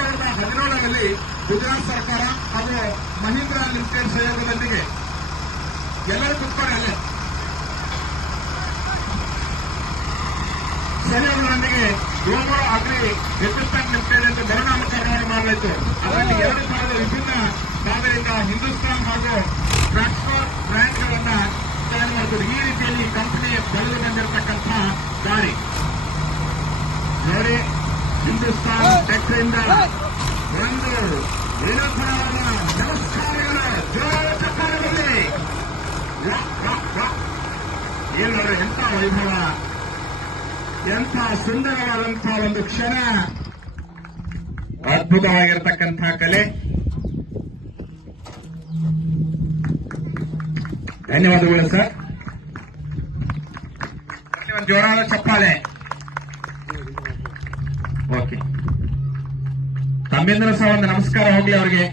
2017ರಲ್ಲಿ ಗುಜರಾತ್ ಸರ್ಕಾರ ಹಾಗೂ ಮಹೀಂದ್ರಾ ಲಿಮಿಟೆಡ್ ಸಹಯೋಗದೊಂದಿಗೆ ಎಲ್ಲರೂ ಕುತ್ಕೊಂಡು ಅಲ್ಲೇ ಸಹಯೋಗದೊಂದಿಗೆ ಗ್ಲೋಬಲ್ ಅಗ್ರಿ ಎಕ್ವಿಪ್ಮೆಂಟ್ ಲಿಮಿಟೆಡ್ ಎಂದು ಮರುನಾಮಕರಣವನ್ನು ಮಾಡಲಾಯಿತು. ಅದರಲ್ಲಿ 2,000 ವಿಭಿನ್ನ ಭಾಗದಿಂದ ಹಿಂದೂಸ್ತಾನ್ ಹಾಗೂ ಟ್ರಾನ್ಸ್ಫರ್ ಬ್ರ್ಯಾಂಡ್ಗಳನ್ನ ತಯಾರು ಮಾಡುತ್ತದೆ. ಈ ರೀತಿಯಲ್ಲಿ ಕಂಪನಿ ಬೆಳೆದು ಬಂದಿರತಕ್ಕಂಥ ದಾರಿ ನೋಡಿ. ಹಿಂದೂಸ್ತಾನ್ ಟ್ಯಾಕ್ಟರಿಯಿಂದ ಒಂದು ವೀರಪ್ಪನವರ ನಮಸ್ಕಾರಗಳು ಜೋರಾದ ಚಪ್ಪಾಳೆಯಲ್ಲಿ. ಏನು ನೋಡಿ, ಎಂಥ ವೈಭವ, ಎಂಥ ಸುಂದರವಾದಂತಹ ಒಂದು ಕ್ಷಣ, ಅದ್ಭುತವಾಗಿರತಕ್ಕಂತಹ ಕಲೆ. ಧನ್ಯವಾದಗಳು ಸರ್. ಒಂದು ಜೋರಾದ ಚಪ್ಪಾಳೆ. ಓಕೆ, ತಮ್ಮಿಂದಲೂ ಸಹ ಒಂದು ನಮಸ್ಕಾರ ಹೋಗ್ಲಿ ಅವರಿಗೆ.